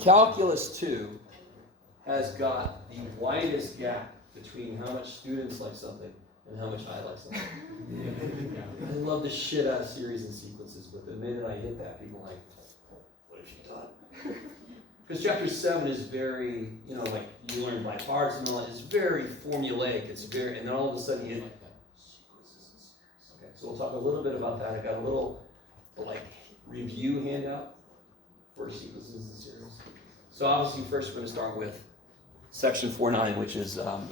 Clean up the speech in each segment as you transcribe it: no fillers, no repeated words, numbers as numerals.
Calculus 2 has got the widest gap between how much students like something and how much I like something. I love the shit out of series and sequences, but the minute I hit that, people are like, what have you done? Because chapter 7 is very, like you learn by parts and all that. It's very formulaic. It's very, and then all of a sudden you hit sequences and series. Okay, so we'll talk a little bit about that. I got a little review handout for sequences and series. So obviously first we're going to start with section 4.9, which is, I'm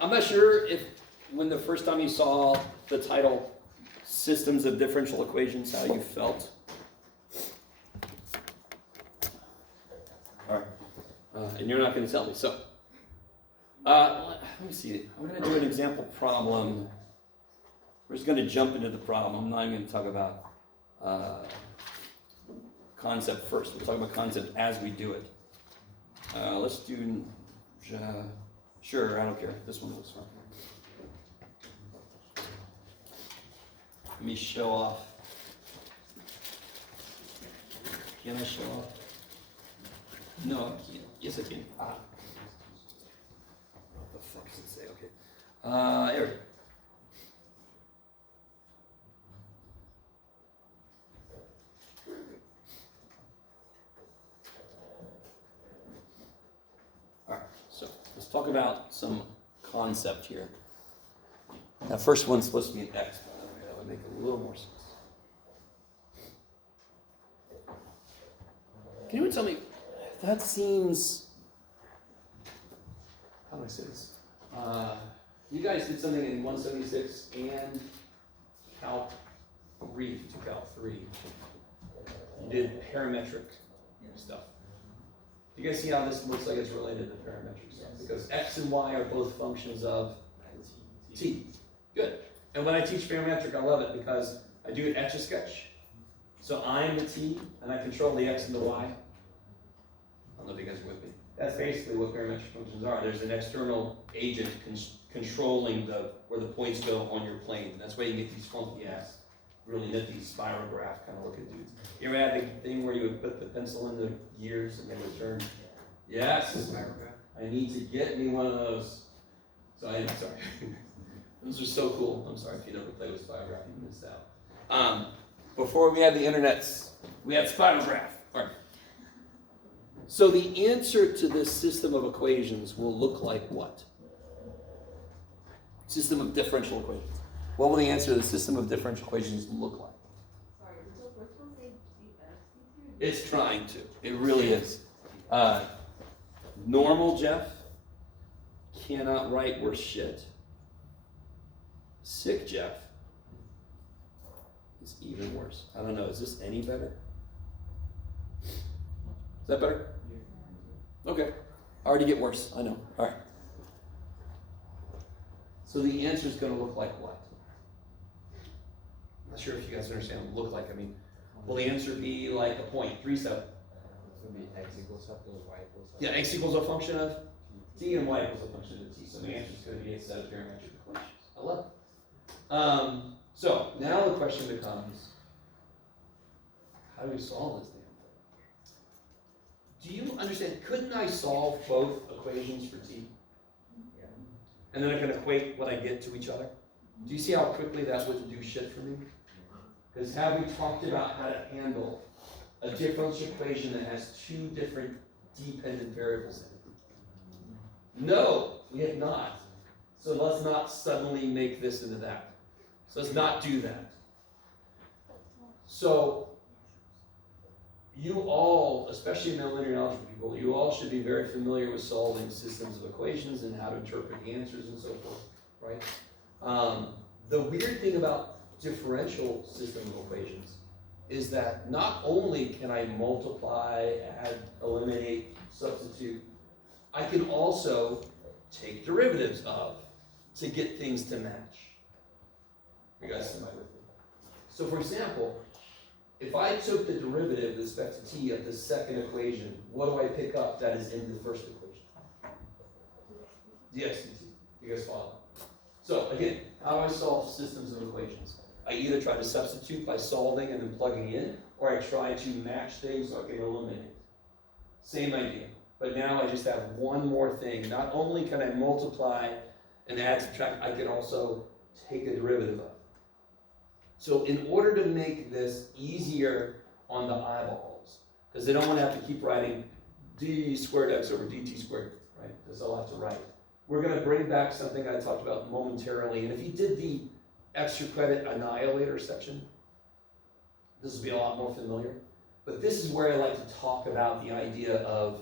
not sure if when the first time you saw the title Systems of Differential Equations, how you felt. All right. And you're not going to tell me. So, let me see. I'm going to do an example problem. We're just going to jump into the problem. I'm not even going to talk about concept first. We'll talk about concept as we do it. Let's do, sure, I don't care. This one looks fine. Let me show off. Can I show off? No, I can't. Yes, I can. What the fuck does it say? Okay. Here we go. Talk about some concept here. Now, first one's supposed to be an X, by the way. That would make a little more sense. Can anyone tell me, that seems, how do I say this? You guys did something in 176 and Calc 3 to Calc 3. You did parametric stuff. You guys see how this looks like it's related to parametric stuff? Because x and y are both functions of t. Good. And when I teach parametric, I love it because I do Etch-a-Sketch. So I'm the t, and I control the x and the y. I don't know if you guys are with me. That's basically what parametric functions are. There's an external agent controlling where the points go on your plane. That's why you get these funky ass, really nifty spirograph kind of looking dudes. You ever had the thing where you would put the pencil in the gears and they would turn? Yes. I need to get me one of those. So I'm sorry. Those are so cool. I'm sorry if you never played with spirograph, you missed out. Before we had the internets, we had spirograph. All right. So the answer to this system of equations will look like what? System of differential equations. What will the answer to the system of differential equations look like? Sorry, did the first one say dx? It's trying to. It really is. Normal Jeff cannot write worth shit. Sick Jeff is even worse. I don't know. Is this any better? Is that better? Okay. Already get worse. I know. All right. So the answer is going to look like what? I'm not sure if you guys understand what it look like. I mean, will the answer be like a point, 3, 7? It's going to be x equals something, y equals something. Yeah, x equals a function of t and y equals a function of t. So the answer is going to be a set of parametric equations. I love it. So now the question becomes, how do we solve this damn thing? Do you understand? Couldn't I solve both equations for t? Yeah. And then I can equate what I get to each other? Do you see how quickly that wouldn't do shit for me? Because have we talked about how to handle a differential equation that has 2 different dependent variables in it? No, we have not. So let's not suddenly make this into that. So let's not do that. So you all, especially nonlinear algebra people, you all should be very familiar with solving systems of equations and how to interpret the answers and so forth, right? The weird thing about differential system of equations is that not only can I multiply, add, eliminate, substitute, I can also take derivatives of to get things to match. You guys am I with me? So for example, if I took the derivative with respect to t of the second equation, what do I pick up that is in the first equation? dx dt. You guys follow? So again, how do I solve systems of equations? I either try to substitute by solving and then plugging in, or I try to match things so I can eliminate. Same idea. But now I just have one more thing. Not only can I multiply and add, subtract, I can also take a derivative of. So in order to make this easier on the eyeballs, because they don't want to have to keep writing d squared x over dt squared, right? Because I'll have to write. We're going to bring back something I talked about momentarily. And if you did the extra credit annihilator section, this will be a lot more familiar. But this is where I like to talk about the idea of,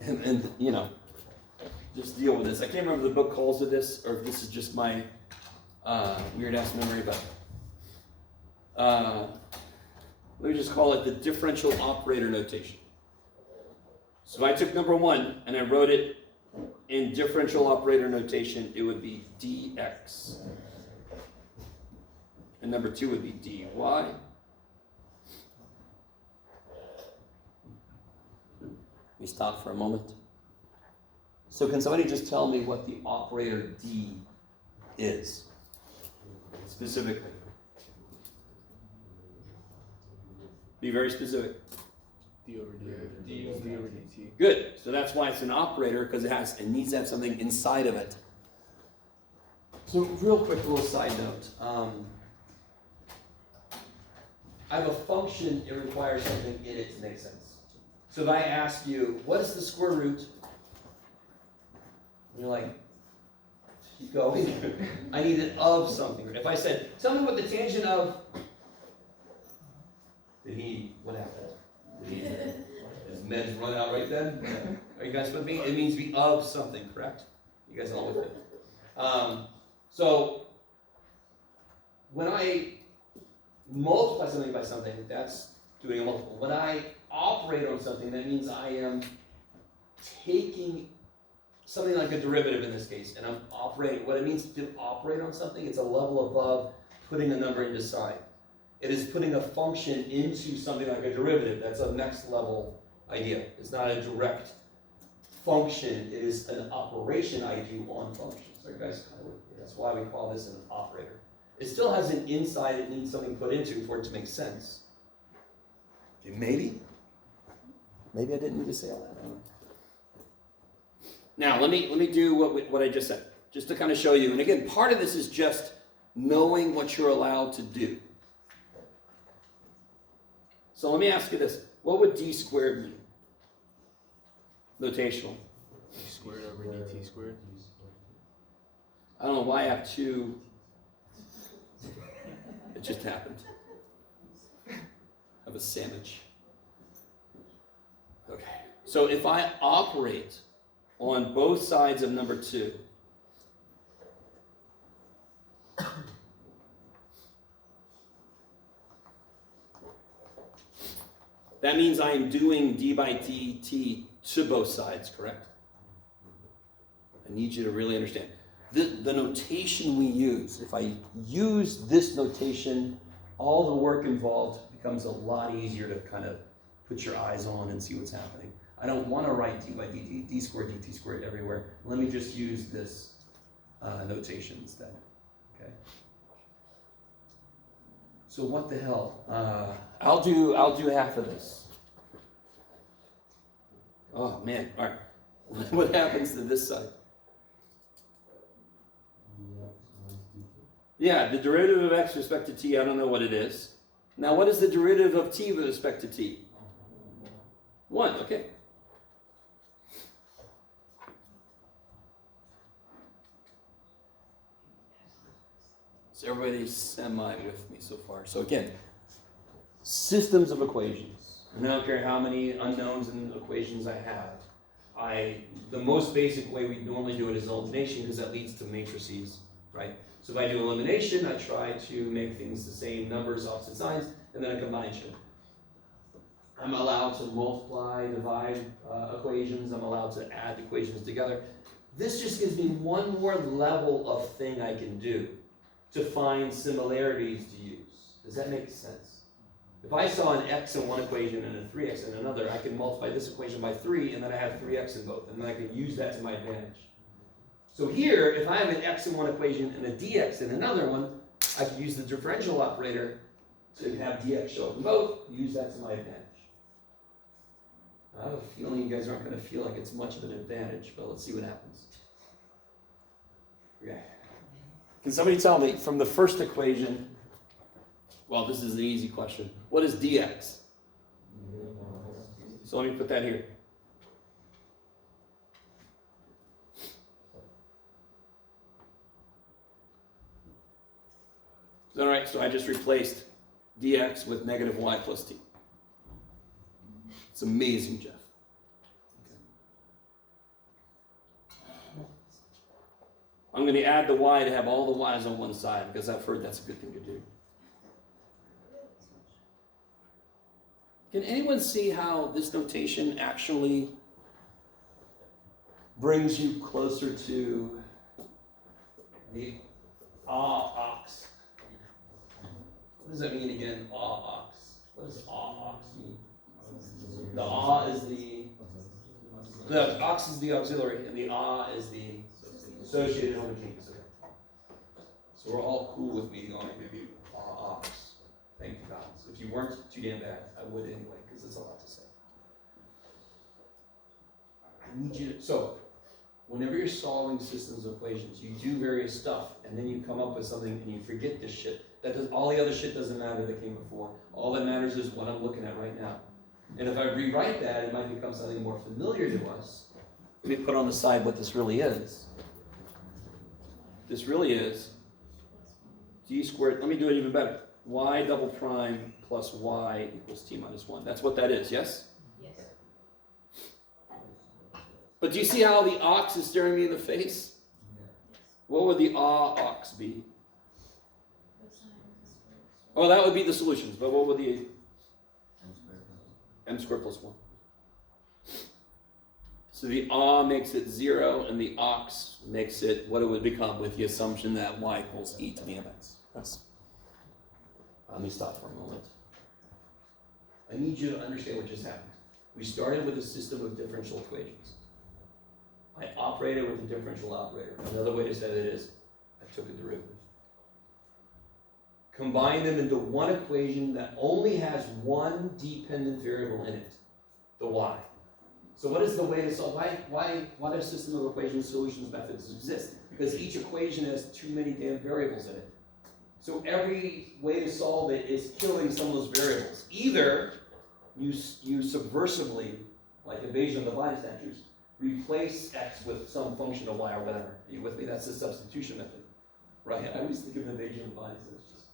and you know, just deal with this. I can't remember if the book calls it this, or if this is just my weird-ass memory, but let me just call it the differential operator notation. So if I took number 1 and I wrote it in differential operator notation, it would be dx. And number 2 would be dy. Let me stop for a moment. So can somebody just tell me what the operator d is, specifically? Be very specific. D over D over dt. Good. So that's why it's an operator, because it needs to have something inside of it. So real quick little side note. I have a function, it requires something in it to make sense. So if I ask you, what is the square root? And you're like, keep going. I need it of something. If I said, tell me what the tangent of, what happened? His meds run out right then? Are you guys with me? It means to be of something, correct? You guys all with me? So, when I multiply something by something, that's doing a multiple. When I operate on something, that means I am taking something like a derivative in this case, and I'm operating. What it means to operate on something, it's a level above putting a number into side. It is putting a function into something like a derivative. That's a next level idea. It's not a direct function. It is an operation I do on functions. So you guys kind of, that's why we call this an operator. It still has an inside it needs something put into for it to make sense. Okay, maybe I didn't need to say all that. I don't know. Now let me do what I just said, just to kind of show you. And again, part of this is just knowing what you're allowed to do. So let me ask you this. What would d squared mean? Notational. D squared over dt squared. I don't know why I have 2. It just happened. I have a sandwich. Okay. So if I operate on both sides of number 2, that means I am doing d by dt to both sides, correct? I need you to really understand. The notation we use, if I use this notation, all the work involved becomes a lot easier to kind of put your eyes on and see what's happening. I don't want to write d by dt, d squared, dt squared everywhere. Let me just use this notation instead, okay? So what the hell? I'll do half of this. Oh man, all right. What happens to this side? Yeah, the derivative of x with respect to t, I don't know what it is. Now what is the derivative of t with respect to t? 1, okay. So everybody's semi with me so far. So again, systems of equations. And I don't care how many unknowns and equations I have. The most basic way we normally do it is elimination, because that leads to matrices, right? So if I do elimination, I try to make things the same numbers, opposite signs, and then I combine them. I'm allowed to multiply, divide equations. I'm allowed to add equations together. This just gives me one more level of thing I can do to find similarities to use. Does that make sense? If I saw an x in one equation and a 3x in another, I can multiply this equation by 3, and then I have 3x in both, and then I can use that to my advantage. So here, if I have an x in one equation and a dx in another one, I can use the differential operator So you can have dx show up in both, use that to my advantage. I have a feeling you guys aren't going to feel like it's much of an advantage, but let's see what happens. Okay. Can somebody tell me from the first equation, well, this is an easy question, what is dx? So let me put that here. All right, so I just replaced dx with negative y plus t. It's amazing, Jeff. Okay. I'm going to add the y to have all the y's on one side because I've heard that's a good thing to do. Can anyone see how this notation actually brings you closer to the ox? What does that mean again, ox? What does ox mean? The the ox is the auxiliary, and the is the associated homogeneous. So we're all cool with me going ox. Thank you, God. So if you weren't too damn bad, I would anyway, because it's a lot to say. I need you to, so whenever you're solving systems of equations, you do various stuff, and then you come up with something and you forget this shit. That does, all the other shit doesn't matter that came before. All that matters is what I'm looking at right now. And if I rewrite that, it might become something more familiar to us. Let me put on the side what this really is. This really is d squared. Let me do it even better. Y double prime plus y equals t minus 1. That's what that is, yes? Yes. But do you see how the ox is staring me in the face? What would the ox be? Oh, that would be the solutions, but what would the m squared plus 1? So the makes it 0, and the ox makes it what it would become with the assumption that y equals e to the mx. Yes. Let me stop for a moment. I need you to understand what just happened. We started with a system of differential equations. I operated with a differential operator. Another way to say that is, I took a derivative. Combine them into one equation that only has one dependent variable in it, the y. So what is the way to solve? Why do system of equations solutions methods exist? Because each equation has too many damn variables in it. So every way to solve it is killing some of those variables. Either you subversively, like evasion of the line statutes, replace x with some function of y or whatever. Are you with me? That's the substitution method. Right? I always think of evasion of lines as just,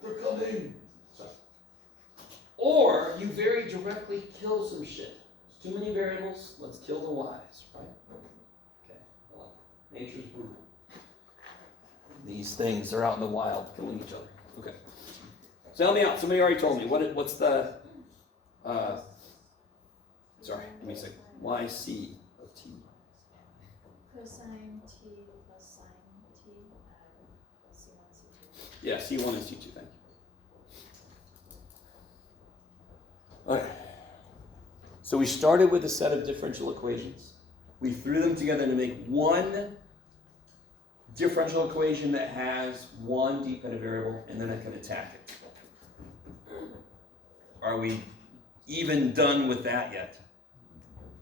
we're coming! Sorry. Or you very directly kill some shit. There's too many variables, let's kill the y's, right? Okay, I like it. Nature's brutal. These things are out in the wild killing each other. Okay. So help me out. Somebody already told me. What's the, sorry, give me a second. YC of t. Cosine t plus sine t plus c1, c2. Yeah, C1 and C2, thank you. Okay. So we started with a set of differential equations. We threw them together to make one differential equation that has one dependent variable, and then I can attack it. Are we even done with that yet?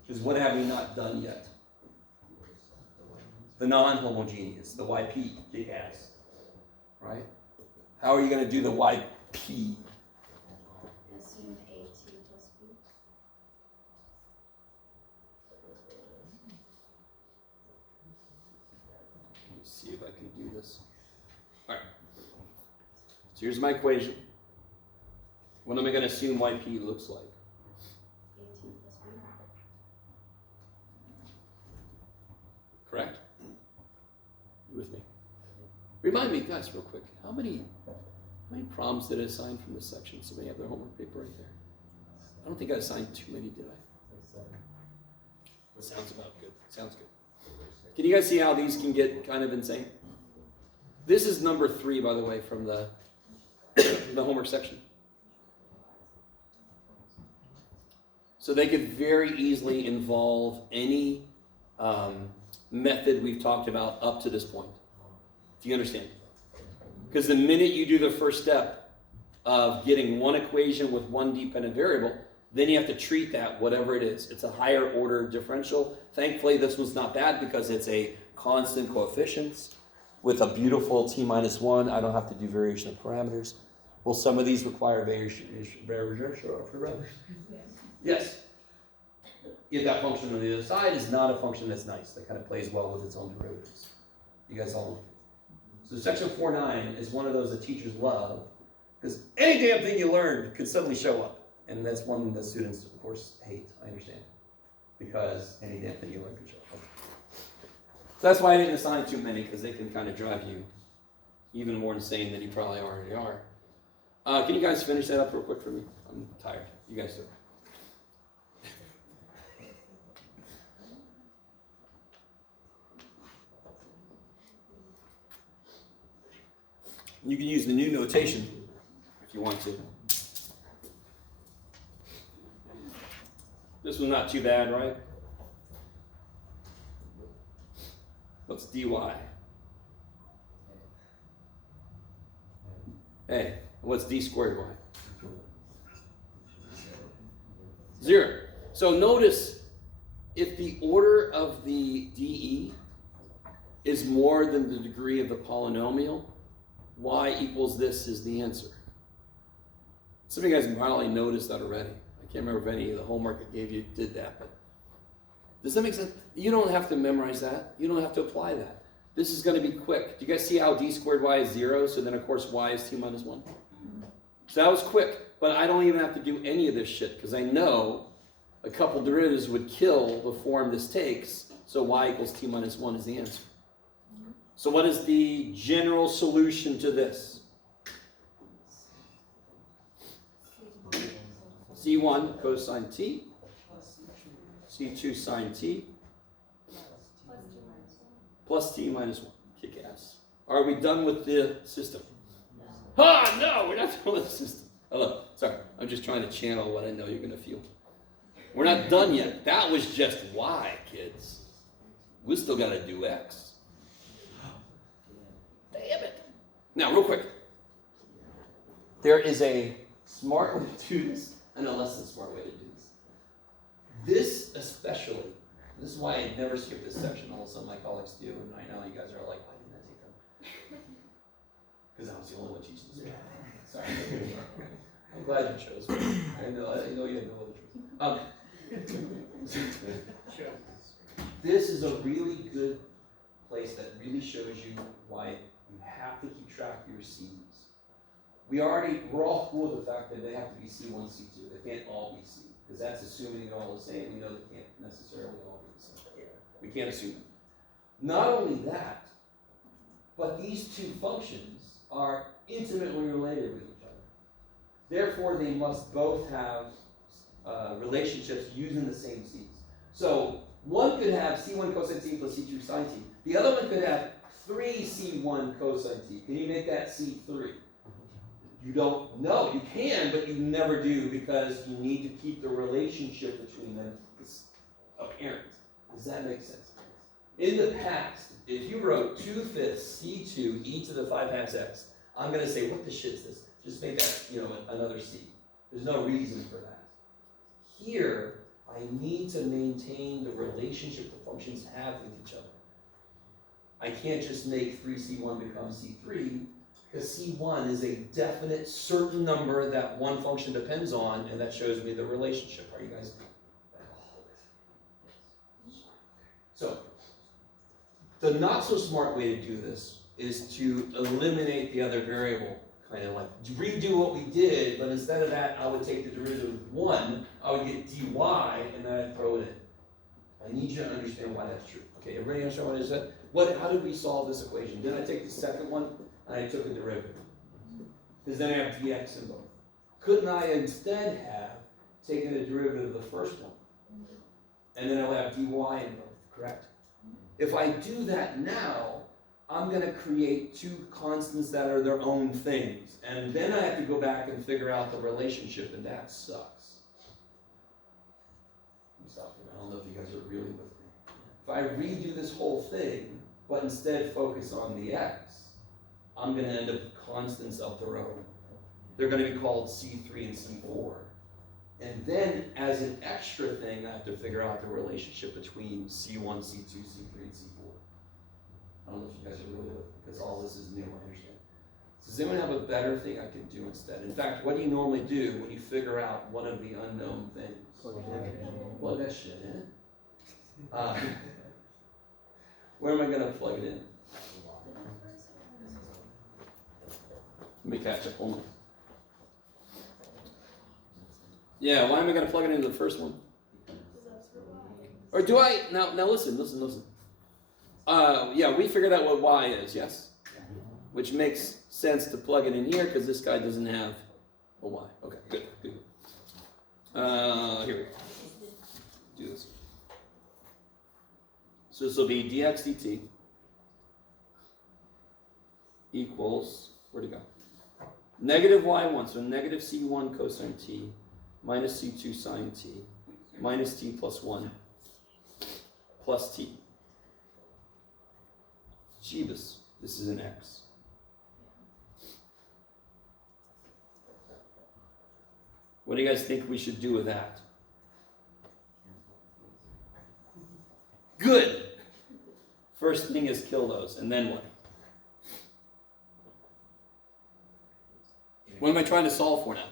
Because what have we not done yet? The non-homogeneous, the YP it has, right? How are you going to do the YP? Assume at plus b. Let's see if I can do this. All right. So here's my equation. What am I going to assume YP looks like? At plus b. Correct? You with me? Remind me, guys, real quick. How many problems did I assign from this section? Somebody have their homework paper right there. I don't think I assigned too many, did I? Sounds about good. Sounds good. Can you guys see how these can get kind of insane? This is number 3, by the way, from the homework section. So they could very easily involve any method we've talked about up to this point. Do you understand? Because the minute you do the first step, of getting one equation with one dependent variable, then you have to treat that whatever it is. It's a higher order differential. Thankfully, this one's not bad because it's a constant coefficients with a beautiful t minus 1. I don't have to do variation of parameters. Will some of these require variation of parameters? Yes. If that function on the other side is not a function that's nice, that kind of plays well with its own derivatives. You guys all know. So section 4.9 is one of those that teachers love, because any damn thing you learned could suddenly show up. And that's one that students, of course, hate, I understand. Because any damn thing you learn could show up. So that's why I didn't assign too many, because they can kind of drive you even more insane than you probably already are. Can you guys finish that up real quick for me? I'm tired. You guys do. You can use the new notation if you want to. This one's not too bad, right? What's dy? Hey, what's d squared y? 0. So notice, if the order of the dE is more than the degree of the polynomial, y equals this is the answer. Some of you guys probably noticed that already. I can't remember if any of the homework I gave you did that, but does that make sense? You don't have to memorize that. You don't have to apply that. This is going to be quick. Do you guys see how d squared y is 0? So then, of course, y is t minus 1. So that was quick, but I don't even have to do any of this shit because I know a couple derivatives would kill the form this takes, so y equals t minus 1 is the answer. So what is the general solution to this? C1 cosine t, C2 sine t, plus t minus 1. Kick ass. Are we done with the system? Ah, no, we're not done with the system. Hello, sorry, I'm just trying to channel what I know you're going to feel. We're not done yet. That was just y, kids. We still got to do x. Damn it. Now, real quick. There is a smart way to do this and a less than smart way to do this. This especially, this is why I never skip this section, although some of my colleagues do, and I know you guys are like, why didn't I take them? Because I was the only one teaching this. Sorry. I'm glad you chose me. I know you had no other choice. This is a really good place that really shows you why you have to keep track of your C's. We're all cool with the fact that they have to be C1, C2. They can't all be C, because that's assuming they're all the same. We know they can't necessarily all be the same. We can't assume it. Not only that, but these two functions are intimately related with each other. Therefore, they must both have relationships using the same C's. So one could have C1 cosine t plus C2 sine t. The other one could have 3C1 cosine t. Can you make that C3? You don't know. You can, but you never do because you need to keep the relationship between them apparent. Does that make sense? In the past, if you wrote 2/5 C2 e to the 5/2 x, I'm going to say, what the shit is this? Just make that, another c. There's no reason for that. Here, I need to maintain the relationship the functions have with each other. I can't just make 3C1 become C3, because C1 is a definite, certain number that one function depends on, and that shows me the relationship. Are you guys? So, the not so smart way to do this is to eliminate the other variable, kind of like redo what we did, but instead of that, I would take the derivative of 1, I would get dy, and then I'd throw it in. I need you to understand why that's true. Okay, everybody understand what I said? How did we solve this equation? Then I take the second one, and I took a derivative. Because then I have dx in both. Couldn't I instead have taken the derivative of the first one? And then I would have dy in both, correct? If I do that now, I'm going to create two constants that are their own things. And then I have to go back and figure out the relationship, and that sucks. I'm stopping. I don't know if you guys are really with me. If I redo this whole thing, but instead focus on the x, I'm going to end up with constants of their own. they're gonna be called C3 and C4. And then, as an extra thing, I have to figure out the relationship between C1, C2, C3, and C4. I don't know if you guys are really with it, because all this is new, I understand. So does anyone have a better thing I can do instead? In fact, what do you normally do when you figure out one of the unknown things? Plug that shit in. Where am I gonna plug it in? Let me catch up, hold on. Yeah, why am I gonna plug it into the first one? Or do I, now listen. Yeah, we figured out what y is, yes? Which makes sense to plug it in here, because this guy doesn't have a y. Okay, good. Here we go. Do this. So this will be dx dt equals, where'd it go? Negative y1, so negative c1 cosine t minus c2 sine t minus t plus 1 plus t. Jeebus, this is an x. What do you guys think we should do with that? Good! First thing is kill those, and then what? What am I trying to solve for now?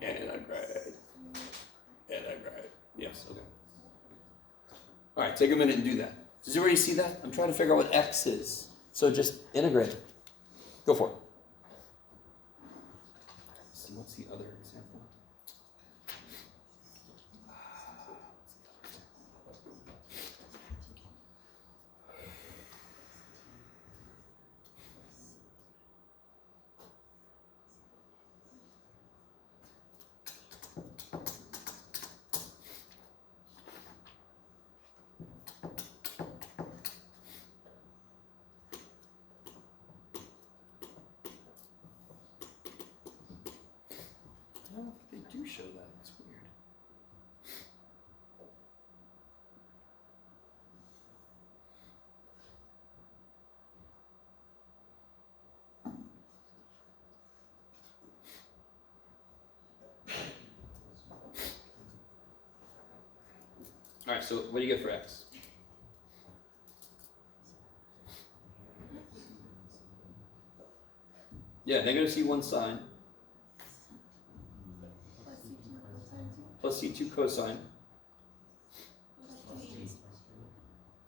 Integrate. Yes, okay. Alright, take a minute and do that. Does everybody see that? I'm trying to figure out what x is. So just integrate it. Go for it. Let's see, what's the other example? I don't think they do show that. It's weird. All right, so what do you get for x? Yeah, negative c1 sine plus c2 cosine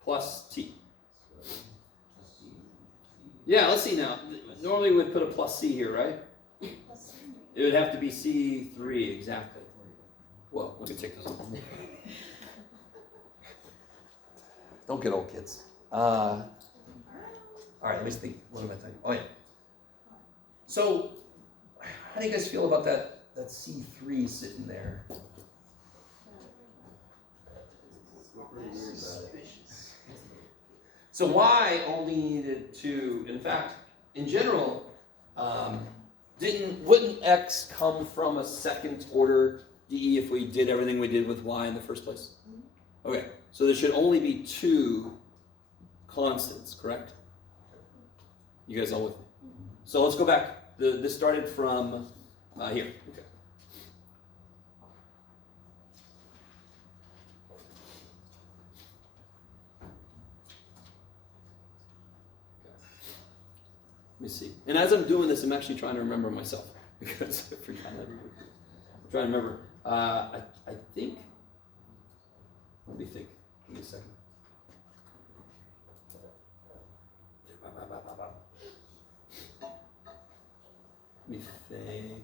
plus t. Yeah, let's see now. Normally we would put a plus c here, right? It would have to be c3 exactly. Well, let me take this off. Don't get old, kids. All right, let me think. What am I thinking? Oh yeah. So, how do you guys feel about that C3 sitting there? So y only needed to, in fact, in general, wouldn't x come from a second order dE if we did everything we did with y in the first place? Okay, so there should only be two constants, correct? You guys all with me? So let's go back. This started from here. Okay. Let me see. And as I'm doing this, I'm actually trying to remember myself because I forgot everything. I'm trying to remember. I think. Let me think. Give me a second. Let me think.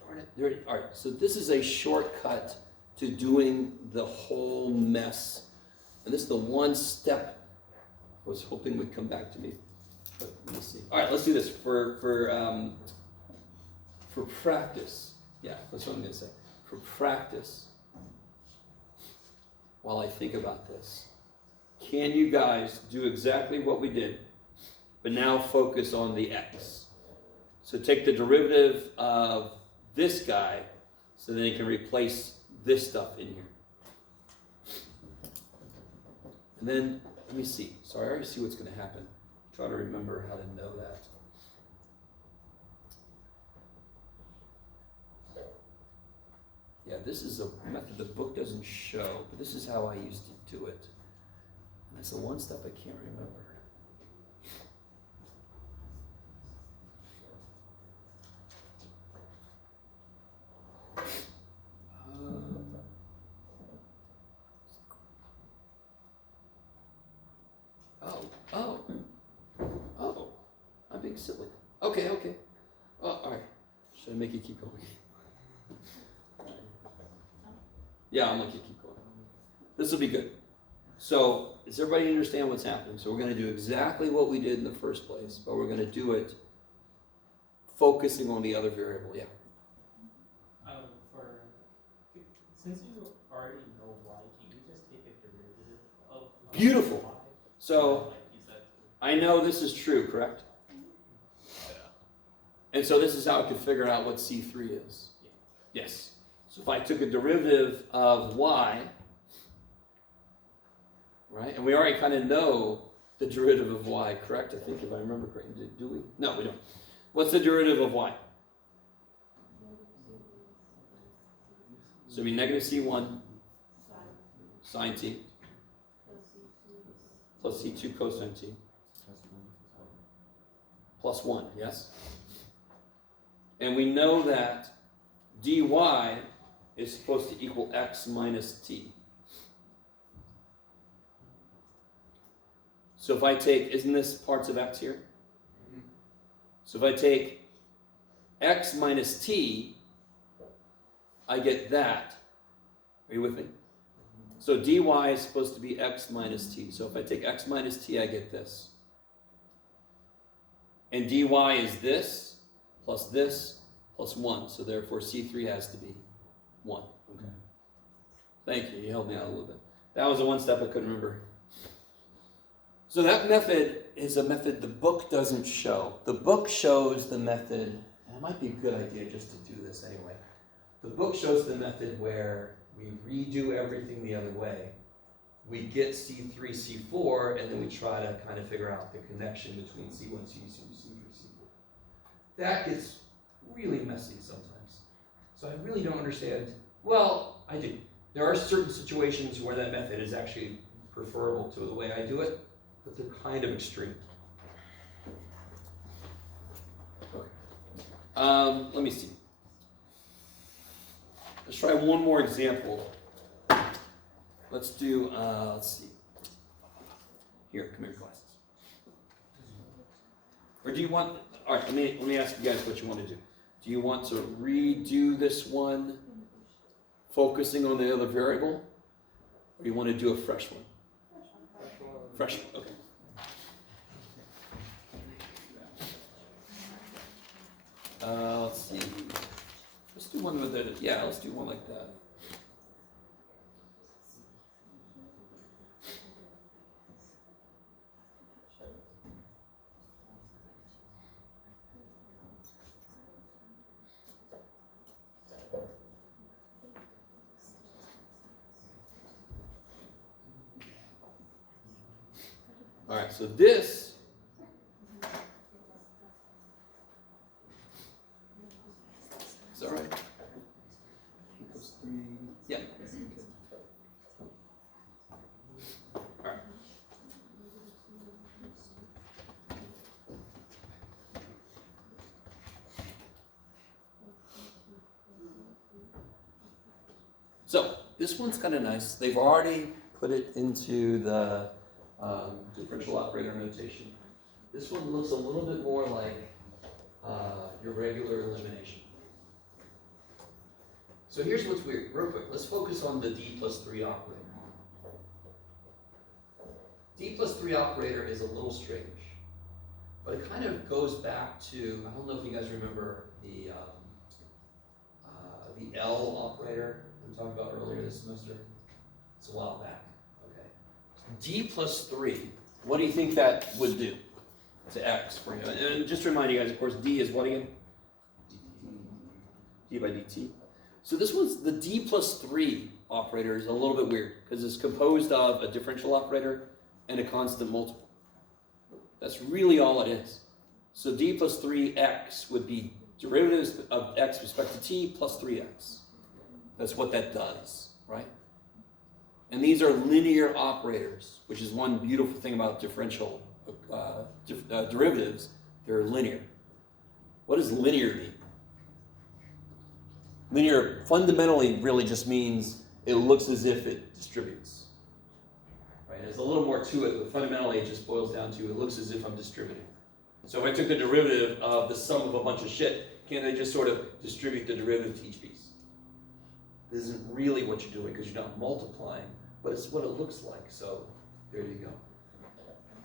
Darn it. There, all right, so this is a shortcut to doing the whole mess. And this is the one step I was hoping would come back to me. But let me see. All right, let's do this for practice. Yeah, that's what I'm going to say. For practice, while I think about this, can you guys do exactly what we did, but now focus on the x? So take the derivative of this guy, so then you can replace this stuff in here. And then let me see. So I already see what's going to happen. Try to remember how to know that. Yeah, this is a method the book doesn't show, but this is how I used to do it. And that's the one step I can't remember. Oh, I'm being silly. Okay. Oh, all right. Should I make you keep going? Yeah, I'm gonna keep going. This will be good. So, does everybody understand what's happening? So we're gonna do exactly what we did in the first place, but we're gonna do it focusing on the other variable. Yeah. Since you already know y, can you just take a derivative of Beautiful. y? So Like you said. I know this is true, correct? And so this is how I could figure out what C3 is. Yes. So if I took a derivative of y, right, and we already kind of know the derivative of y, correct? I think if I remember correctly, do we? No, we don't. What's the derivative of y? So it'd be negative C1 sine t plus C2 cosine t plus 1, yes? And we know that dy is supposed to equal x minus t. So if I take, isn't this parts of x here? So if I take x minus t, I get that. Are you with me? So dy is supposed to be x minus t. So if I take x minus t, I get this. And dy is this plus 1. So therefore C3 has to be 1. Okay. Thank you. You helped me out a little bit. That was the one step I couldn't remember. So that method is a method the book doesn't show. The book shows the method, and it might be a good idea just to do this anyway. The book shows the method where we redo everything the other way. We get C3, C4, and then we try to kind of figure out the connection between C1, C2, C3, C4. That gets really messy sometimes. So I really don't understand. Well, I do. There are certain situations where that method is actually preferable to the way I do it, but they're kind of extreme. Okay. Let me see. Let's try one more example. Let's do, let's see. Here, come here, glasses. Or do you want, all right, let me ask you guys what you want to do. Do you want to redo this one, focusing on the other variable? Or do you want to do a fresh one? Fresh one, okay. Let's see. Let's do one with it. Yeah, let's do one like that. All right, so this is all right. Equals 3. Yeah. All right. So this one's kind of nice. They've already put it into the differential operator notation. This one looks a little bit more like your regular elimination. So here's what's weird, real quick. Let's focus on the d plus 3 operator. D plus 3 operator is a little strange, but it kind of goes back to, I don't know if you guys remember the L operator we talked about earlier this semester. It's a while back. D plus 3, what do you think that would do to x for you? And just to remind you guys, of course, d is what again? D by dt. So this one's, the d plus 3 operator is a little bit weird because it's composed of a differential operator and a constant multiple. That's really all it is. So d plus 3x would be derivatives of x with respect to t plus 3x. That's what that does, right? And these are linear operators, which is one beautiful thing about differential derivatives. They're linear. What does linear mean? Linear fundamentally really just means it looks as if it distributes. Right? There's a little more to it, but fundamentally it just boils down to it looks as if I'm distributing. So if I took the derivative of the sum of a bunch of shit, can't I just sort of distribute the derivative to each piece? This isn't really what you're doing because you're not multiplying, but it's what it looks like. So there you go.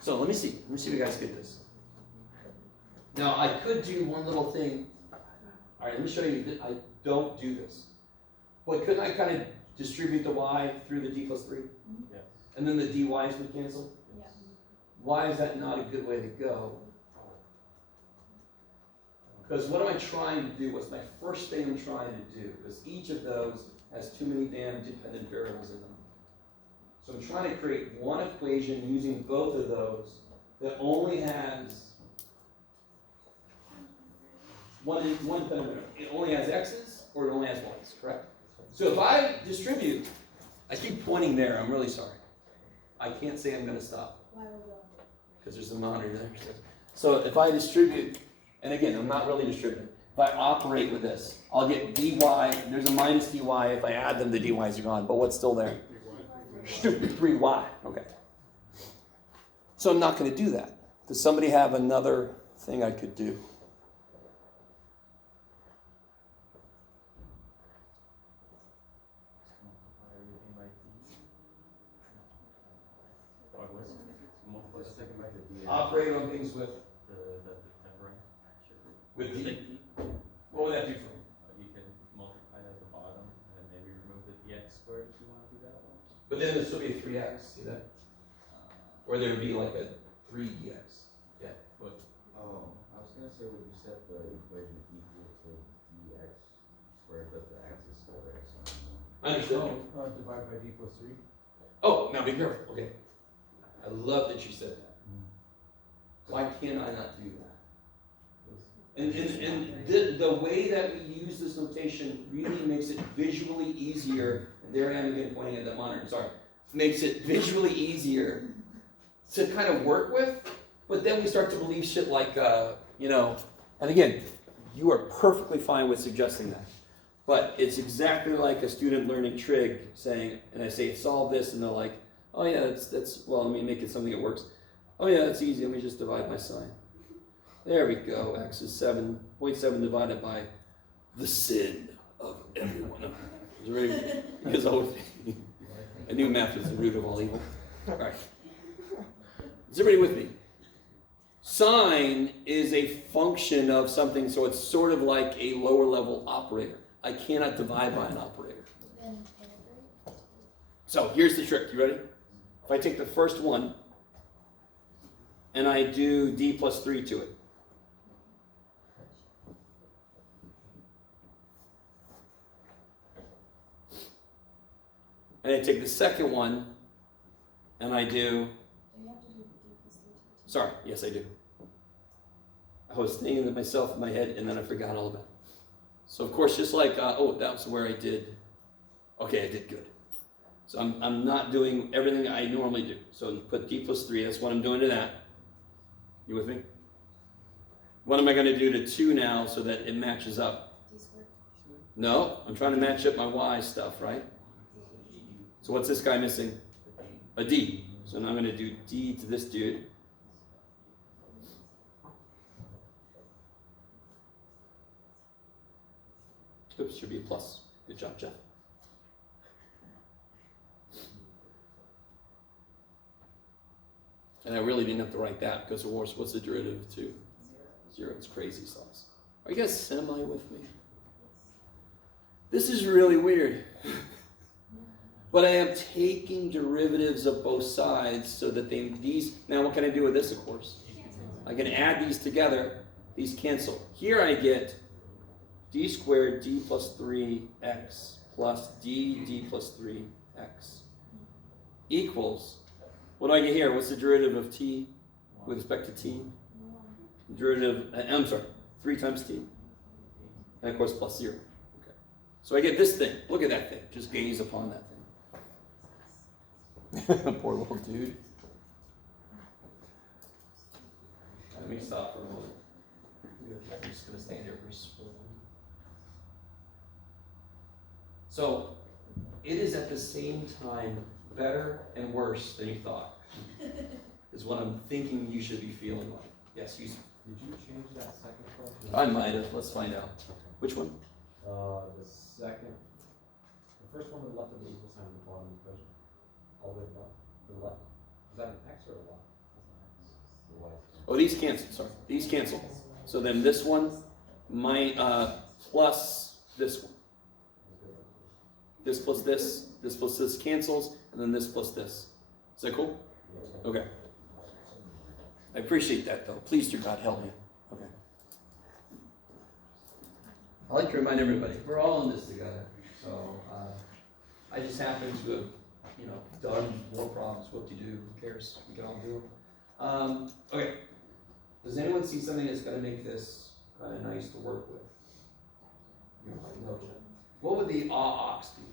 So let me see if you guys get this. Now I could do one little thing. All right, let me show you. I don't do this. But couldn't I kind of distribute the y through the d plus 3? Yeah. And then the dy's would cancel? Yeah. Why is that not a good way to go? Because what am I trying to do? What's my first thing I'm trying to do? Because each of those has too many damn dependent variables in them. So I'm trying to create one equation using both of those that only has one dependent variable. It only has x's or it only has y's, correct? So if I distribute, I keep pointing there, I'm really sorry. I can't say I'm going to stop Why would you? because there's a monitor there. So if I distribute, and again, I'm not really distributing. If I operate with this, I'll get dy, there's a minus dy. If I add them, the dy's are gone. But what's still there? Stupid 3y. Okay. So I'm not going to do that. Does somebody have another thing I could do? Operate on things with d. What would that do for me? You can multiply it at the bottom and then maybe remove the dx squared if you want to do that one. But then this would be a 3x, see that? Or there would be like a 3dx. Yeah. What? Oh, I was gonna say when you set the equation equal to dx squared, but the x is still x on I understand. divide by d plus 3. Oh, now be careful. Okay. I love that you said that. Why can't I not do that? And the way that we use this notation really makes it visually easier. And there I am again pointing at the monitor. Sorry. Makes it visually easier to kind of work with. But then we start to believe shit like, and again, you are perfectly fine with suggesting that. But it's exactly like a student learning trig saying, and I say, solve this, and they're like, oh yeah, that's well, let me make it something that works. Oh yeah, that's easy, let me just divide my sign. There we go, x is 7.7 divided by the sin of everyone. Is it ready? Because I knew math was the root of all evil. All right. Is everybody with me? Sine is a function of something, so it's sort of like a lower level operator. I cannot divide by an operator. So here's the trick. You ready? If I take the first one and I do d plus 3 to it. And I take the second one and I do, Do you have to do d plus 3? sorry, yes I do. I was thinking to myself in my head and then I forgot all about it. So of course, just like, that was where I did, okay, I did good. So I'm not doing everything I normally do. So you put d plus 3, that's what I'm doing to that. You with me? What am I going to do to 2 now so that it matches up? D squared. No, I'm trying to match up my y stuff, right? So what's this guy missing? A d. So now I'm going to do d to this dude. Oops, should be a plus. Good job, Jeff. And I really didn't have to write that because of course, what's the derivative of 2? 0. It's crazy sauce. Are you guys semi with me? This is really weird. But I am taking derivatives of both sides so that now what can I do with this, of course? I can add these together. These cancel. Here I get d squared d plus 3x plus d plus 3x equals What do I get here? What's the derivative of t with respect to t? Derivative, I'm sorry, 3 times t. And of course plus 0. Okay. So I get this thing. Look at that thing. Just gaze upon that thing. Poor little dude. Let me stop for a moment. I'm just going to stand here for just a moment. So, it is at the same time better and worse than you thought, is what I'm thinking you should be feeling like. Yes, you. Did you change that second question? I might have. Let's find out. Which one? The second, the first one, the left of the equal sign at the bottom of the question. All the way above, the left. Is that an X or a Y? The Y. Oh, these cancel. Sorry, these cancel. So then this one, plus this one. This plus this cancels, and then this plus this. Is that cool? Okay. I appreciate that, though. Please, dear God, help me. Okay. I like to remind everybody, we're all in this together. So, I just happen to have, done more problems. Whoop-de-doo. Who cares? We can all do them. Okay. Does anyone see something that's going to make this kind of nice to work with? No, Jen. What would the ox be?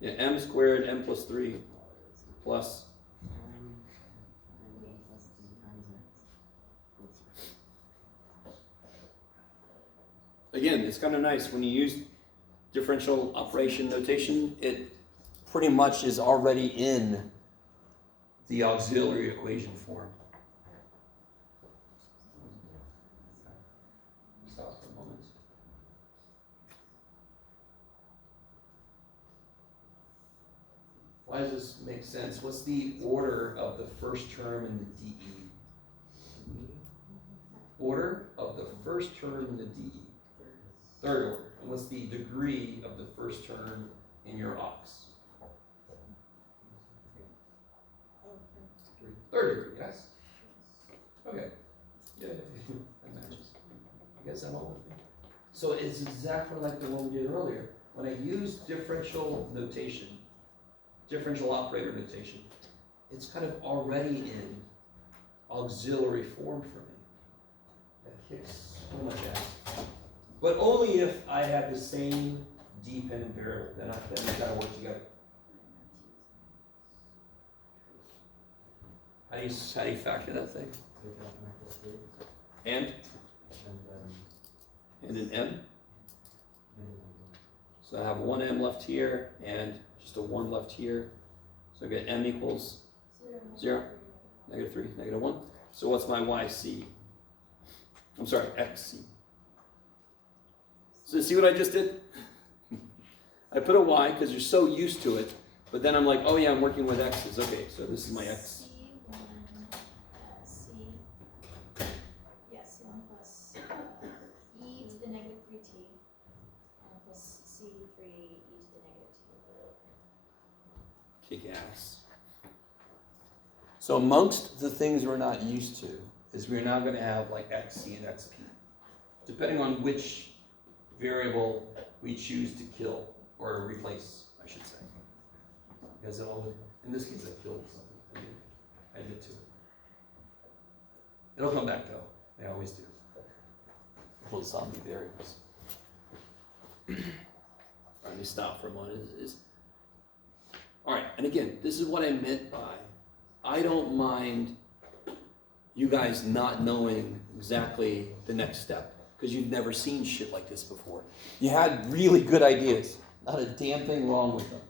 Yeah, m squared, m plus 3, plus. Again, it's kind of nice when you use differential operation notation, it pretty much is already in the auxiliary equation form. Stop for a moment. Why does this make sense? What's the order of the first term in the DE? Order of the first term in the DE. Third order. And what's the degree of the first term in your ox? Third degree, yes? Okay. Yeah, that matches. I guess I'm all with you. So it's exactly like the one we did earlier. When I use differential notation, differential operator notation, it's kind of already in auxiliary form for me. That kicks so much ass. But only if I have the same dependent variable, then we gotta work together. How do you factor that thing? Take out an equal three, And and then an m. So I have one m left here and just a 1 left here. So I get m equals 0, negative 3, negative 1. So what's my yc? I'm sorry, xc. So see what I just did? I put a y because you're so used to it, but then I'm like, oh yeah, I'm working with x's. Okay, so this is my x. C1 plus e to the negative 3t, and plus c3 e to the negative 2. Kick ass. So amongst the things we're not used to is we're now going to have like xc and xp, depending on which variable we choose to kill or replace, I should say. Because in this case, I killed something. I did too. It'll come back though. They always do. Those zombie variables. All right, let me stop for a moment. All right, and again, this is what I meant by I don't mind you guys not knowing exactly the next step because you've never seen shit like this before. You had really good ideas. Not a damn thing wrong with them.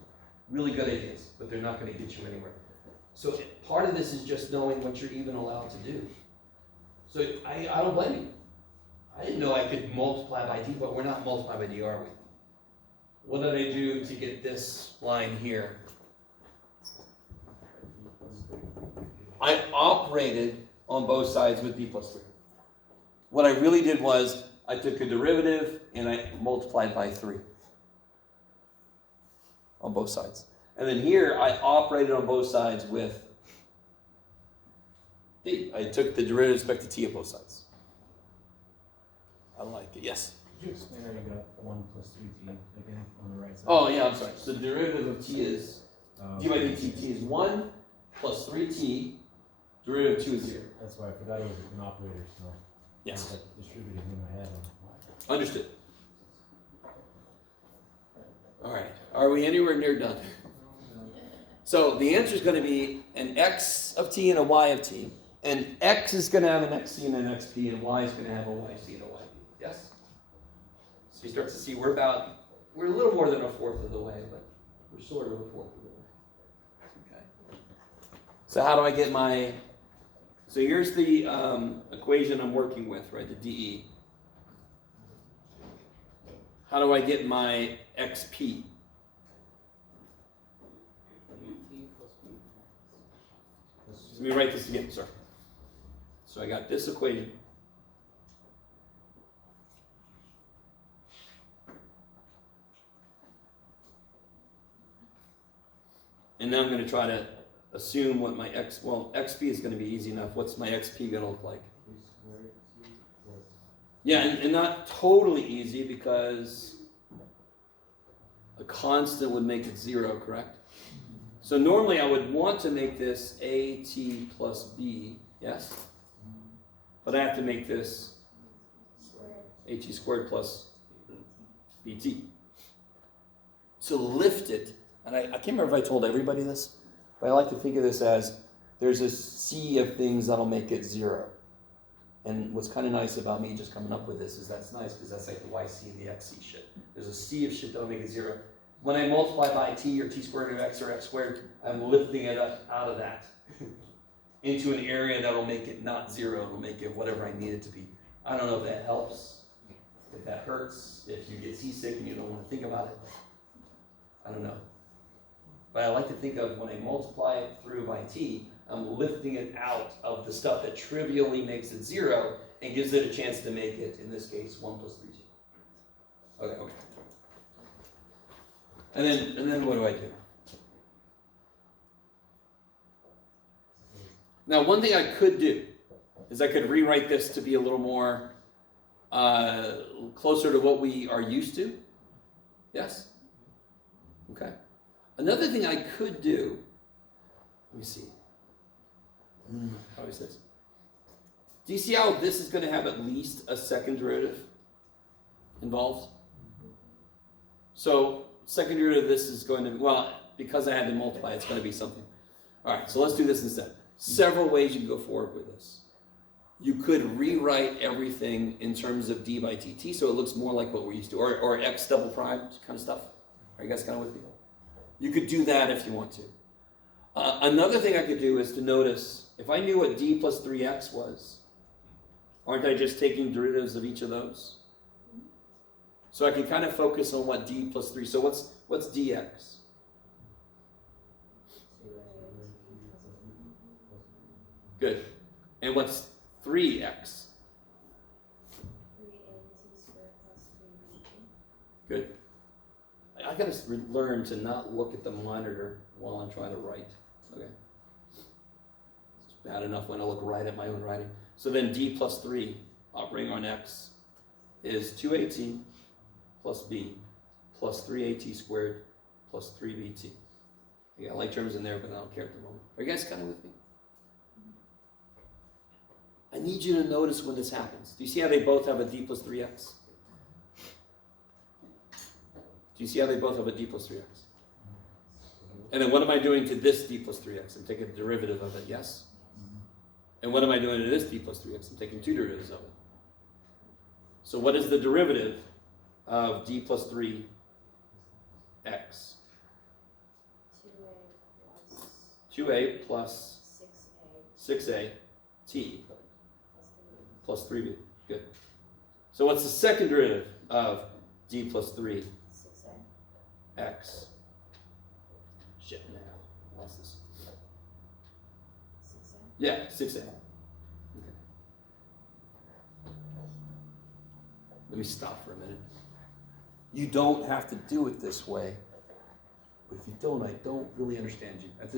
Really good ideas, but they're not going to get you anywhere. So part of this is just knowing what you're even allowed to do. So I don't blame you. I didn't know I could multiply by d, but we're not multiplying by d, are we? What did I do to get this line here? I operated on both sides with d plus 3. What I really did was I took a derivative and I multiplied by 3 on both sides. And then here I operated on both sides with d. I took the derivative with respect to t on both sides. Yes. Could you explain how you got 1 plus 3t again on the right side? Oh, yeah, I'm sorry. So the derivative of t is, Oh, d by dt, t is 1 plus 3t, derivative of 2 is 0. That's why I forgot it was an operator, so. Yes. I was, like, distributed in my head. Understood. All right. Are we anywhere near done? So the answer is going to be an x of t and a y of t. And x is going to have an xc and an xp, and y is going to have a yc and a yp. Yes? So you start to see we're a little more than a fourth of the way, but we're sort of a fourth of the way. Okay. So how do I get my, so here's the equation I'm working with, right, the dE. How do I get my xp? Let me write this again, sorry. So I got this equation. And now I'm going to try to assume what my xp is going to be easy enough. What's my xp going to look like? Yeah, and not totally easy because a constant would make it 0, correct? So normally I would want to make this at plus b, yes? But I have to make this at squared plus bt. To lift it, and I can't remember if I told everybody this, but I like to think of this as there's a sea of things that'll make it 0. And what's kind of nice about me just coming up with this is that's nice because that's like the yc and the xc shit. There's a sea of shit that'll make it 0. When I multiply by t or t squared or x squared, I'm lifting it up out of that into an area that'll make it not 0. It'll make it whatever I need it to be. I don't know if that helps, if that hurts, if you get seasick and you don't want to think about it. I don't know. But I like to think of when I multiply it through by t, I'm lifting it out of the stuff that trivially makes it 0 and gives it a chance to make it, in this case, 1 plus 3t. Okay. And then what do I do? Now, one thing I could do is I could rewrite this to be a little more closer to what we are used to. Yes? Okay. Another thing I could do, let me see. How is this? Do you see how this is going to have at least a second derivative involved? So, second derivative of this is going to be, well, because I had to multiply, it's going to be something. All right, so let's do this instead. Several ways you can go forward with this. You could rewrite everything in terms of d by dt, so it looks more like what we're used to, or x double prime kind of stuff. Are you guys kind of with me? You could do that if you want to. Another thing I could do is to notice, if I knew what d plus 3x was, aren't I just taking derivatives of each of those? So I can kind of focus on what d plus 3, so what's dx? Good. And what's 3x? 3at squared plus 3bt. Good. I gotta learn to not look at the monitor while I'm trying to write. Okay. It's bad enough when I look right at my own writing. So then d plus 3, operating on x, is 2at plus b plus 3at squared plus 3bt. I got like terms in there, but I don't care at the moment. Are you guys kind of with me? I need you to notice when this happens. Do you see how they both have a d plus 3x? Do you see how they both have a d plus 3x? And then what am I doing to this d plus 3x? I'm taking a derivative of it, yes? And what am I doing to this d plus 3x? I'm taking two derivatives of it. So what is the derivative of d plus 3x? 2a plus 6a t plus 3b. Good. So what's the second derivative of d plus 3x? 6a. Shit, man. What's this? 6a. Yeah, 6a. Okay. Let me stop for a minute. You don't have to do it this way. If you don't, I don't really understand you. At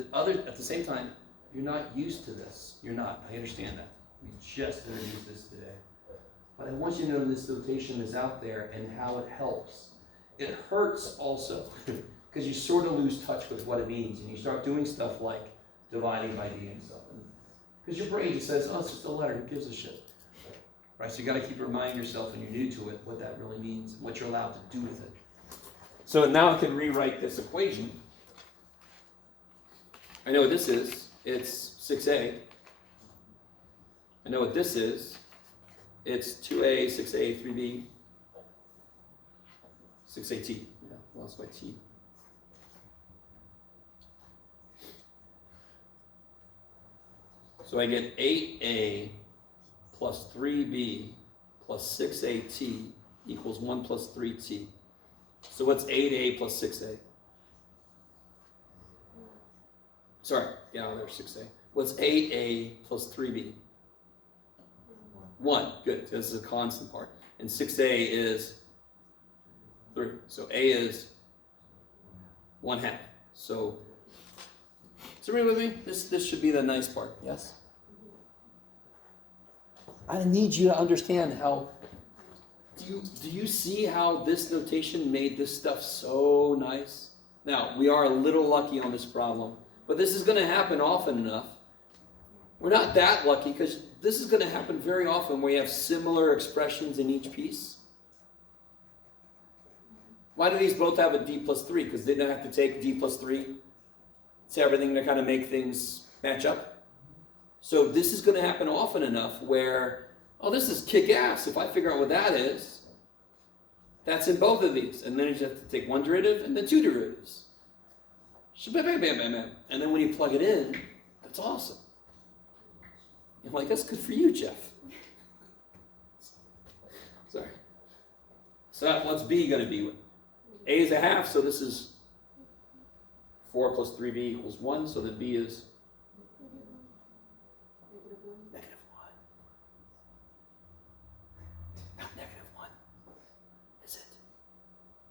the same time, you're not used to this. You're not. I understand that. We just introduced this today. but I want you to know this notation is out there and how it helps. It hurts also, because you sort of lose touch with what it means, and you start doing stuff like dividing by d and stuff. Because your brain just says, oh, it's just a letter, who gives a shit? Right, so you gotta keep reminding yourself when you're new to it, what that really means, what you're allowed to do with it. So now I can rewrite this equation. I know what this is, it's 6a. I know what this is, it's 2a, 6a, 3b, 6at. Yeah, lost my t. So I get 8a plus 3b plus 6at equals 1 plus 3t. So what's 8a plus 6a? Sorry, yeah, there's 6a. What's 8a plus 3b? 1, good, this is a constant part. And 6a is 3. So a is 1/2. So, is everybody with me? This should be the nice part, yes? I need you to understand how, do you see how this notation made this stuff so nice? Now, we are a little lucky on this problem, but this is going to happen often enough. We're not that lucky because this is going to happen very often where you have similar expressions in each piece. Why do these both have a d plus 3? Because they don't have to take d plus 3 to everything to kind of make things match up. So this is going to happen often enough where, oh, this is kick-ass. If I figure out what that is, that's in both of these. And then you just have to take one derivative and then two derivatives. And then when you plug it in, that's awesome. I'm like, that's good for you, Jeff. Sorry. So what's b going to be? A is 1/2, so this is 4 plus 3b equals 1, so that b is -1. Not -1. Is it?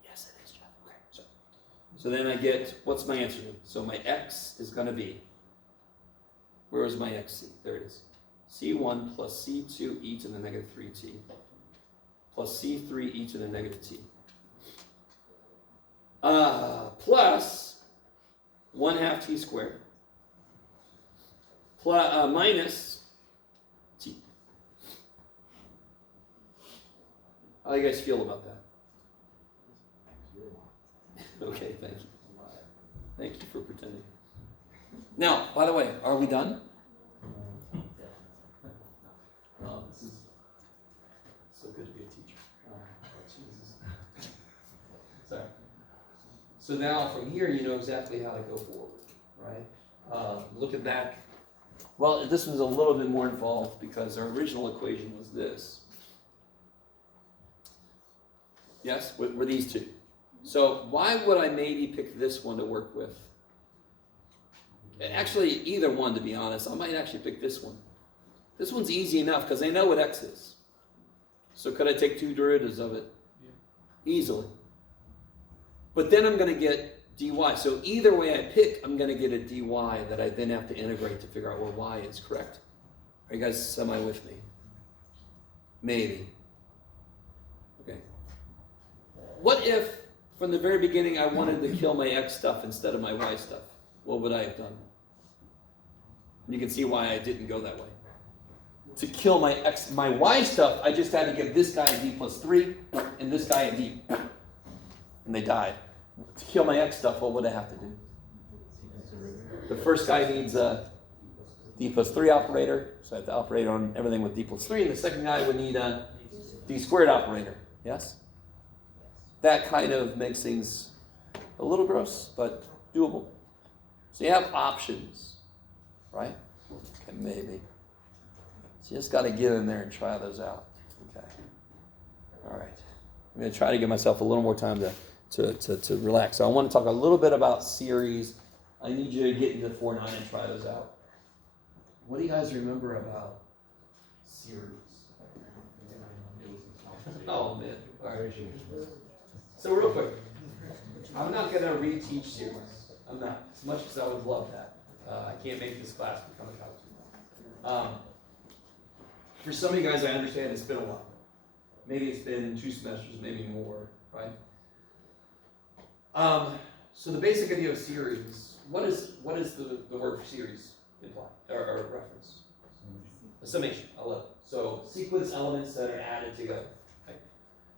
Yes, it is, Jeff. Okay. So then I get, what's my answer? So my x is going to be, where is my xc? There it is. C1 plus C2 e to the negative 3t plus C3 e to the negative t. Plus 1/2 t squared plus, minus t. How do you guys feel about that? Okay, thank you. Thank you for pretending. Now, by the way, are we done? Oh, this is so good to be a teacher. Oh, Jesus. Sorry. So now from here, you know exactly how to go forward, right? Looking back, well, this was a little bit more involved because our original equation was this. Yes, were these two. So why would I maybe pick this one to work with? Actually, either one, to be honest. I might actually pick this one. This one's easy enough because I know what x is. So could I take two derivatives of it? Yeah. Easily. But then I'm going to get dy. So either way I pick, I'm going to get a dy that I then have to integrate to figure out where y is, correct? Are you guys semi with me? Maybe. Okay. What if, from the very beginning, I wanted to kill my x stuff instead of my y stuff? What would I have done? And you can see why I didn't go that way. To kill my y stuff, I just had to give this guy a d plus 3 and this guy a d. And they died. To kill my x stuff, what would I have to do? The first guy needs a d plus 3 operator, so I have to operate on everything with d plus 3, and the second guy would need a d squared operator. Yes? That kind of makes things a little gross, but doable. So you have options, right? Okay, maybe. So you just got to get in there and try those out. Okay. All right. I'm going to try to give myself a little more time to relax. So I want to talk a little bit about series. I need you to get into 4-9 and try those out. What do you guys remember about series? Oh, man. All right. So real quick, I'm not going to reteach series. I'm not, as much as I would love that. I can't make this class become a Calculus. For some of you guys, I understand it's been a while. maybe it's been 2 semesters, maybe more, right? So the basic idea of series, what is the word for series imply, or reference? A summation, I love it. So sequence elements that are added together. Right?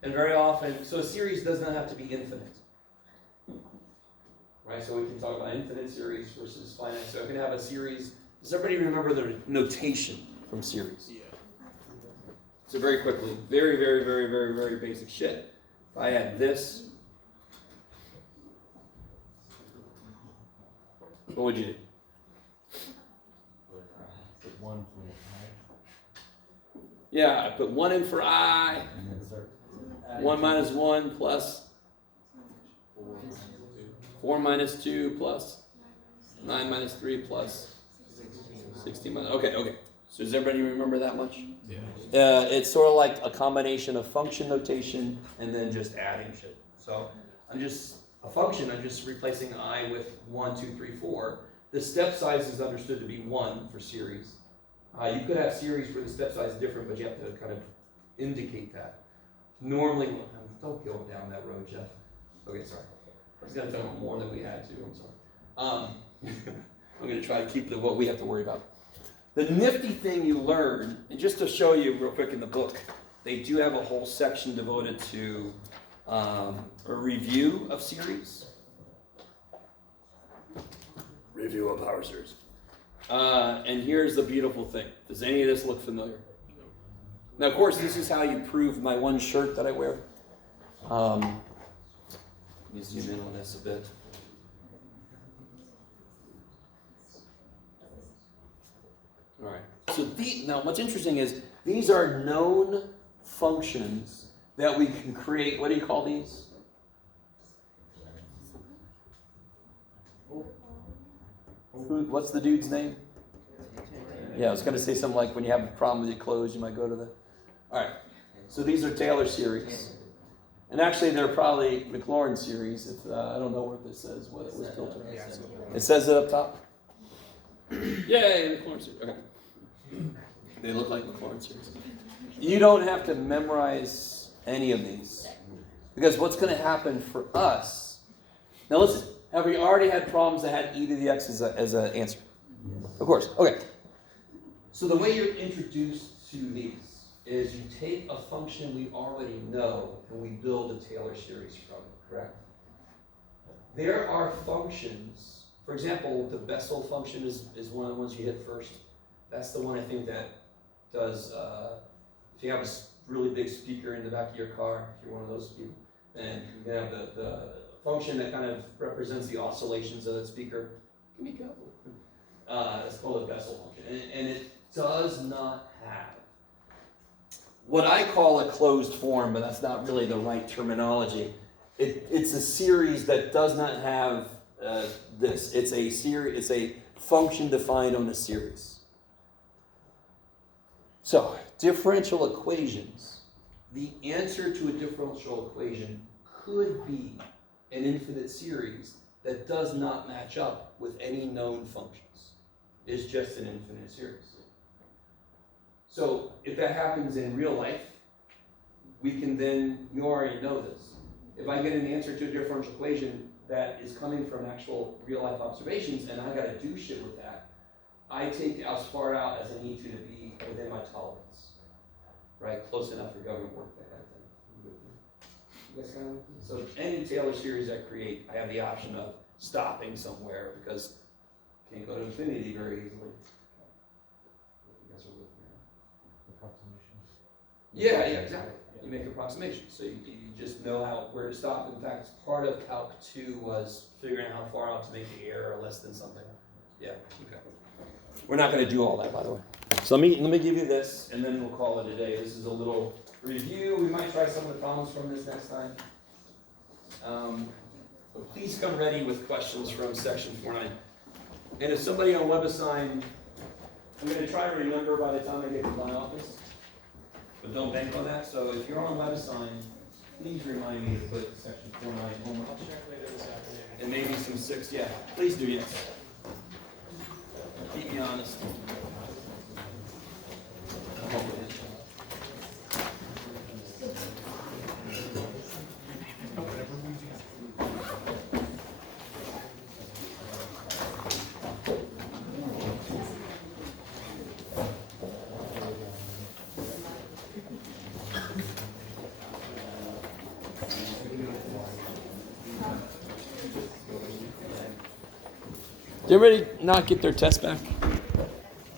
And very often, so a series does not have to be infinite. Right, so we can talk about infinite series versus finite. So I can have a series. Does everybody remember the notation from series? Yeah. So very quickly, very, very, very, very, very basic shit. If I had this, what would you do? Put 1 for Yeah, I put 1 in for I, I, and then start. 1 minus 1 plus 4 minus 2 plus 9 minus 3 plus 16 minus, okay. So does everybody remember that much? Yeah. It's sort of like a combination of function notation and then just adding shit. So I'm just replacing I with 1, 2, 3, 4. The step size is understood to be 1 for series. You could have series where the step size is different, but you have to kind of indicate that. Normally, don't go down that road, Jeff. Okay, sorry. I was going to tell you more than we had to, I'm sorry. I'm going to try to keep what we have to worry about. The nifty thing you learn, and just to show you real quick in the book, they do have a whole section devoted to a review of series. Review of power series. And here's the beautiful thing. Does any of this look familiar? Now, of course, this is how you prove my one shirt that I wear. Let me zoom in on this a bit. All right. So now, what's interesting is these are known functions that we can create. What do you call these? What's the dude's name? Yeah, I was going to say something like when you have a problem with your clothes, you might go to the... All right. So these are Taylor series. And actually, they're probably McLaurin series. If I don't know what this says, what it was built around. It says it up top? Yay, McLaurin series. Okay. They look like McLaurin series. You don't have to memorize any of these. Because what's going to happen for us... Now listen, have we already had problems that had e to the x as an answer? Of course. Okay. So the way you're introduced to these is you take a function we already know and we build a Taylor series from it, correct? There are functions, for example, the Bessel function is one of the ones you hit first. That's the one I think that does, if you have a really big speaker in the back of your car, if you're one of those people, then you can have the function that kind of represents the oscillations of that speaker. Give me a couple. It's called a Bessel function, and it does not have what I call a closed form, but that's not really the right terminology. It's a series that does not have this. It's a series. It's a function defined on a series. So, differential equations. The answer to a differential equation could be an infinite series that does not match up with any known functions. It's just an infinite series. So if that happens in real life, we can then, you already know this. If I get an answer to a differential equation that is coming from actual real life observations and I gotta do shit with that, I take as far out as I need to be within my tolerance. Right? Close enough for government work, that kind of thing. You guys kind of, so any Taylor series I create, I have the option of stopping somewhere because I can't go to infinity very easily. You guys are with me. Approximation. Yeah, exactly. You make approximations, so you just know where to stop. In fact, part of Calc 2 was figuring out how far out to make the error less than something. Yeah, okay. We're not going to do all that, by the way. So let me give you this, and then we'll call it a day. This is a little review. We might try some of the problems from this next time. But please come ready with questions from section 4.9. And if somebody on WebAssign, I'm going to try to remember by the time I get to my office. But don't bank on that. So if you're on WebAssign, please remind me to put section 4.9 homework. I'll check later this afternoon. And maybe some 6. Yeah, please do, yes. Keep me honest. I'm hoping. Did everybody not get their test back?